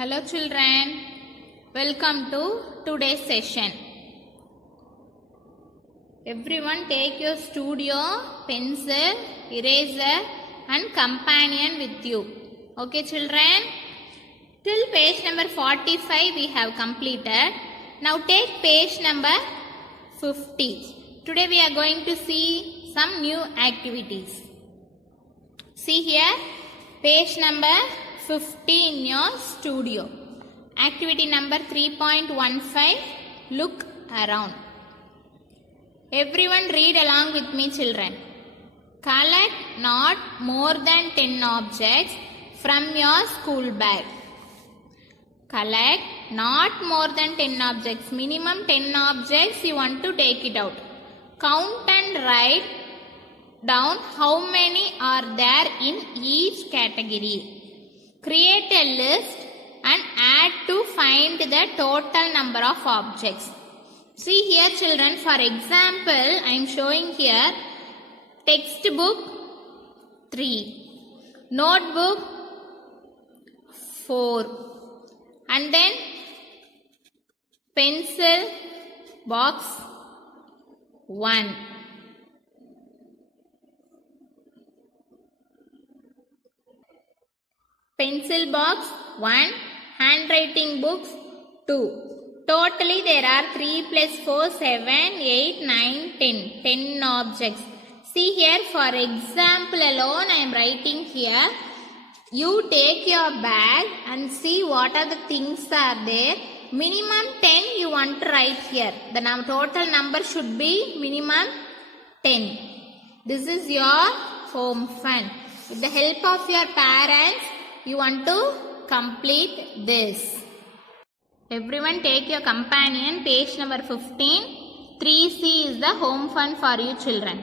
Hello children, welcome to today's session. Everyone take your studio, pencil, eraser and companion with you. Okay children, till page number 45 we have completed. Now take page number 50. Today we are going to see some new activities. See here, page number 50 in your studio. Activity number 3.15, look around. Everyone read along with me children. Collect not more than 10 objects from your school bag. Collect not more than 10 objects. Minimum 10 objects you want to take it out. Count and write down how many are there in each category. Create a list and add to find the total number of objects. See here children, for example, I am showing here textbook 3, notebook 4 and then pencil box 1. Pencil box 1, handwriting books 2. Totally there are 3 plus 4, 7, 8, 9, 10. 10 objects. See here, for example alone I am writing here. You take your bag and see what are the things are there. Minimum 10 you want to write here. The total number should be minimum 10. This is your home fun. With the help of your parents, you want to complete this. Everyone take your companion, page number 15. 3C is the home fun for you children.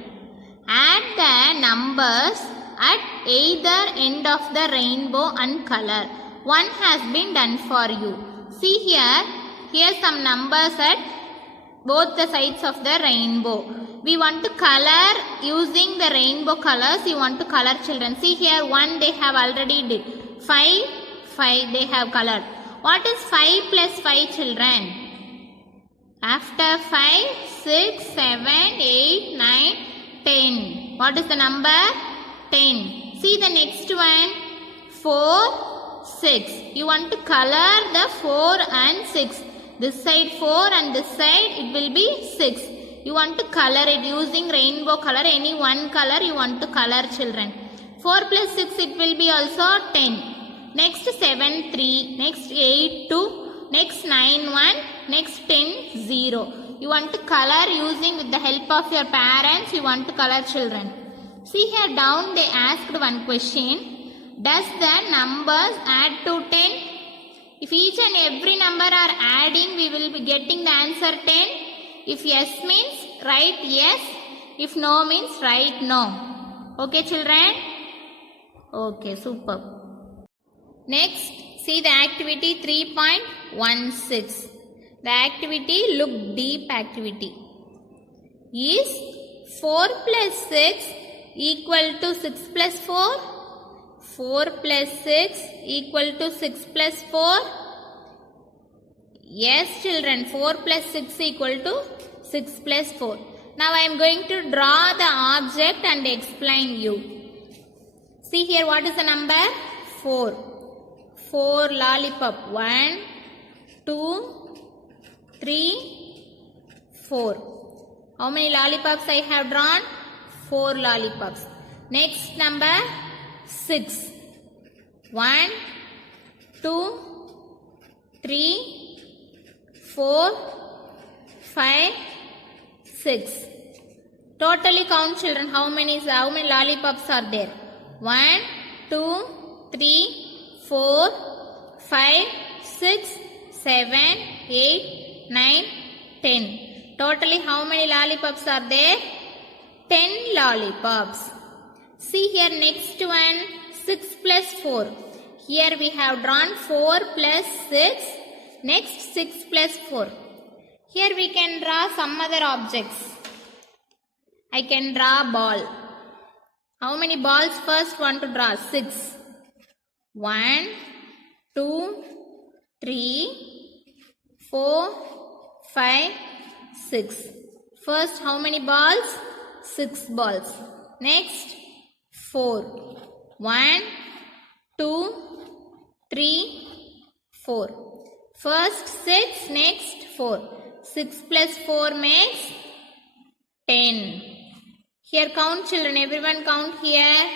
Add the numbers at either end of the rainbow and color. One has been done for you. See here some numbers at both the sides of the rainbow. We want to color using the rainbow colors. You want to color children. See here, 1 they have already did. 5 they have colored. What is 5 plus 5 children? After 5, 6, 7, 8, 9, 10. What is the number? 10. See the next one. 4, 6. You want to color the 4 and 6. This side 4 and this side it will be 6. You want to color it using rainbow color. Any one color you want to color children. 4 plus 6 it will be also 10. Next 7, 3. Next 8, 2. Next 9, 1. Next 10, 0. You want to color using with the help of your parents. You want to color children. See here down they asked one question. Does the numbers add to 10? If each and every number are adding, we will be getting the answer 10. If yes means write yes. If no means write no. Okay children? Okay, superb. Next, see the activity 3.16. The activity look deep activity. Is 4 plus 6 equal to 6 plus 4? 4 plus 6 equal to 6 plus 4? Yes children, 4 plus 6 equal to 6 plus 4. Now I am going to draw the object and explain you. See here, what is the number? 4. 4 lollipop. 1, 2, 3, 4. How many lollipops I have drawn? 4 lollipops. Next number 6. 1, 2, 3, 4, 5, 6. Totally count children. How many lollipops are there? 1, 2, 3, 4, 5, 6, 7, 8, 9, 10. Totally how many lollipops are there? 10 lollipops. See here next one, 6 plus 4. Here we have drawn 4 plus 6. Next 6 plus 4. Here we can draw some other objects. I can draw ball. How many balls first want to draw? 6. 1, 2, 3, 4, 5, 6. First, how many balls? 6 balls. Next, 4. 1, 2, 3, 4. First 6, next 4. 6 plus 4 makes 10. Here count children, everyone count here.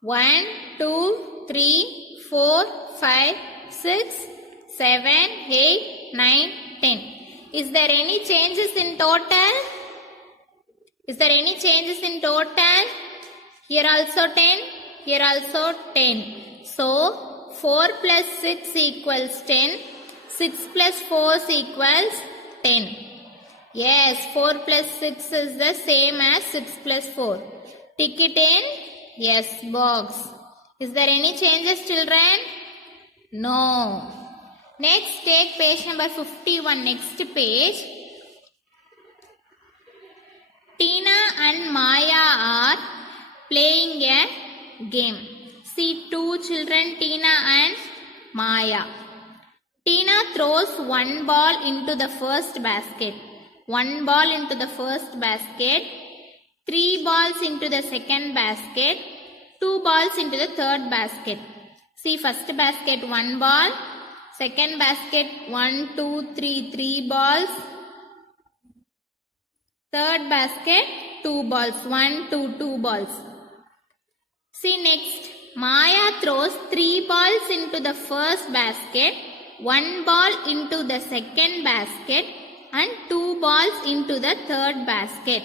1, 2, 3, 4, 5, 6, 7, 8, 9, 10. Is there any changes in total? Is there any changes in total? Here also 10, here also 10. So, 4 plus 6 equals 10. 6 plus 4 equals 10. Yes, 4 plus 6 is the same as 6 plus 4. Tick it in yes box. Is there any changes children? No. Next, take page number 51. Next page. Tina and Maya are playing a game. See two children, Tina and Maya. Tina throws one ball into the first basket. One ball into the first basket. 3 balls into the second basket. 2 balls into the third basket. See first basket 1 ball. Second basket 1, 2, 3, 3 balls. Third basket 2 balls. 1, 2, 2 balls. See next. Maya throws 3 balls into the first basket. 1 ball into the second basket. And 2 balls into the third basket.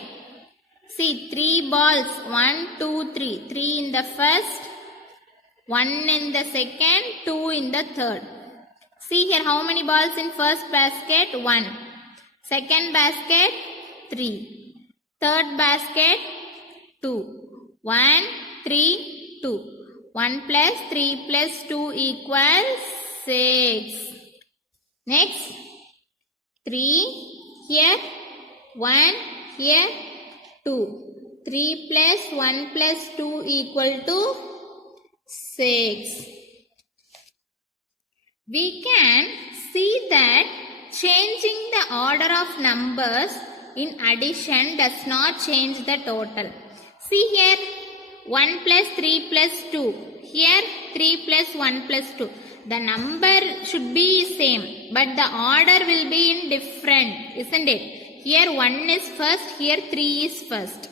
See 3 balls. 1, 2, 3. 3 in the first. 1 in the second. 2 in the third. See here how many balls in first basket? 1. Second basket? 3. Third basket? 2. 1, 3, 2. 1 plus 3 plus 2 equals 6. Next. 3 here. 1 here. 2. 3 plus 1 plus 2 equal to 6. We can see that changing the order of numbers in addition does not change the total. See here 1 plus 3 plus 2. Here 3 plus 1 plus 2. The number should be same but the order will be in different, isn't it? Here 1 is first, here 3 is first.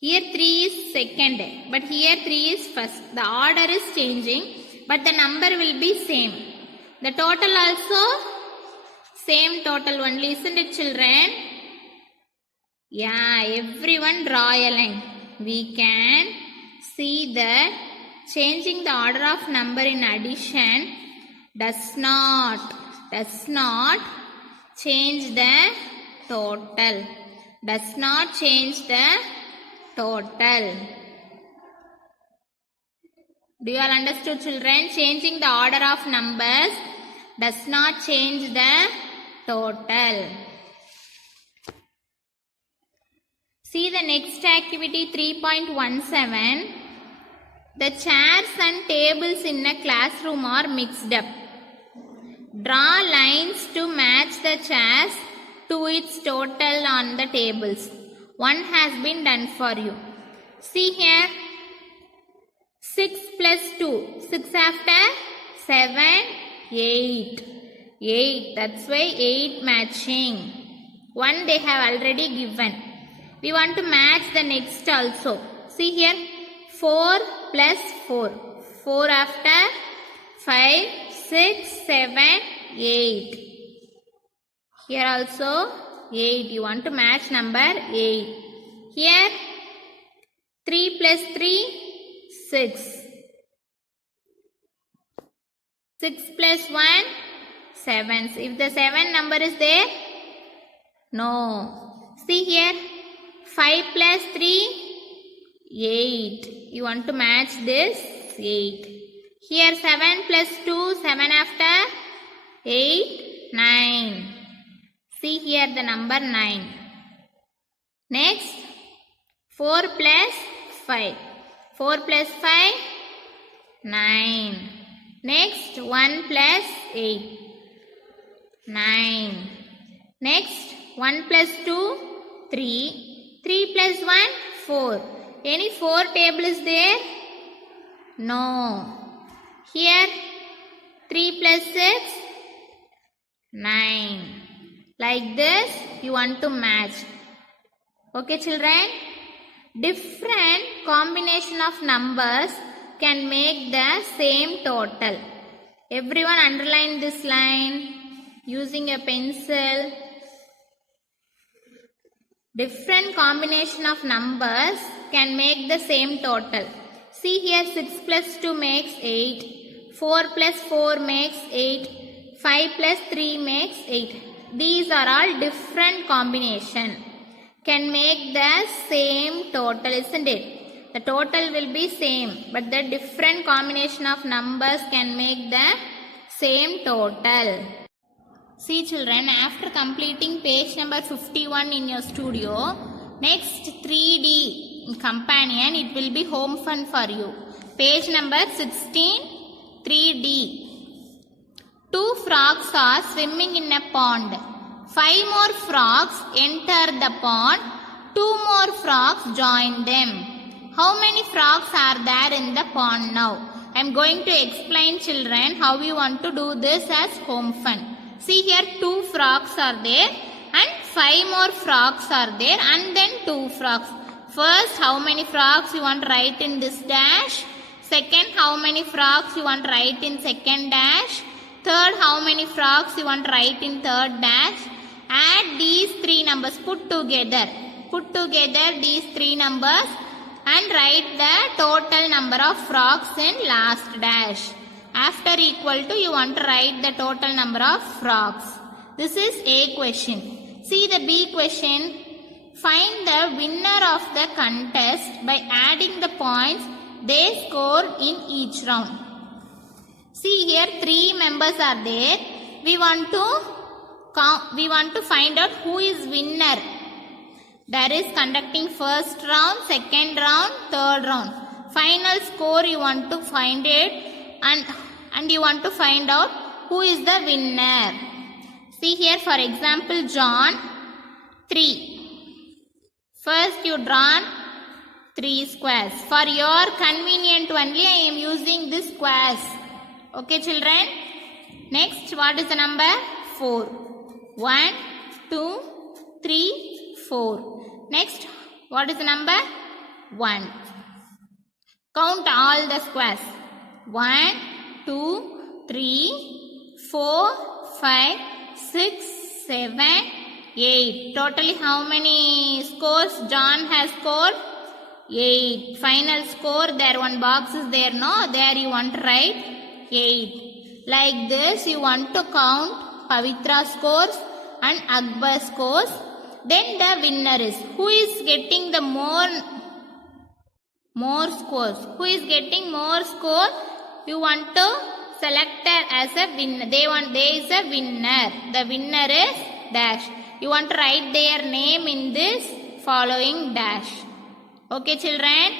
Here 3 is second but here 3 is first. The order is changing but the number will be same. The total also same total only, isn't it children? Yeah, everyone draw a line. We can see that changing the order of number in addition does not change the total. Does not change the total. Do you all understood children? Changing the order of numbers does not change the total. See the next activity 3.17. The chairs and tables in a classroom are mixed up. Draw lines to match the chairs to its total on the tables. One has been done for you. See here. 6 plus 2. 6 after 7, 8. 8. That's why 8 matching. 1 they have already given. We want to match the next also. See here. 4 plus 4. 4 after 5, 6, 7, 8. Here also 8. You want to match number 8. Here 3 plus 3. 6. 6 plus 1, 7. If the 7 number is there, no. See here, 5 plus 3, 8. You want to match this, 8. Here 7 plus 2, 7 after 8, 9. See here the number 9. Next, 4 plus 5. 4 plus 5, 9. Next 1 plus 8. 9. Next 1 plus 2. 3. 3 plus 1. 4. Any 4 table is there? No. Here 3 plus 6. 9. Like this you want to match. Okay children? Different combination of numbers can make the same total. Everyone underline this line using a pencil. Different combination of numbers can make the same total. See here 6 plus 2 makes 8. 4 plus 4 makes 8. 5 plus 3 makes 8. These are all different combination. Can make the same total, isn't it? The total will be same, but the different combination of numbers can make the same total. See children, after completing page number 51 in your studio, next 3D companion, it will be home fun for you. Page number 16, 3D. 2 frogs are swimming in a pond. 5 more frogs enter the pond. 2 more frogs join them. How many frogs are there in the pond now? I am going to explain children how you want to do this as home fun. See here 2 frogs are there and 5 more frogs are there and then 2 frogs. First, how many frogs you want to write in this dash? Second, how many frogs you want to write in second dash? Third, how many frogs you want to write in third dash? Add these 3 numbers, put together these 3 numbers and write the total number of frogs in last dash. After equal to, you want to write the total number of frogs. This is A question. See the B question. Find the winner of the contest by adding the points they scored in each round. See here 3 members are there. We want to find out who is winner. That is conducting first round, second round, third round. Final score you want to find it and you want to find out who is the winner. See here for example John 3. First you drawn 3 squares. For your convenient only I am using this squares. Okay children. Next what is the number? 4. 1, 2, 3, 4. Next what is the number? 1. Count all the squares. 1, 2, 3, 4, 5, 6, 7, 8. Totally how many scores John has scored? 8. Final score, there one box is there, no? There you want to write 8. Like this you want to count Pavitra scores and Akbar scores. Then the winner is, who is getting the more scores? Who is getting more score? You want to select her as a winner. There is a winner. The winner is dash. You want to write their name in this following dash. Okay children?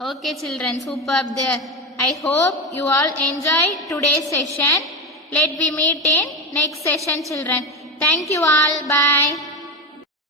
Okay children, superb there. I hope you all enjoyed today's session. Let me meet in next session children. Thank you all. Bye.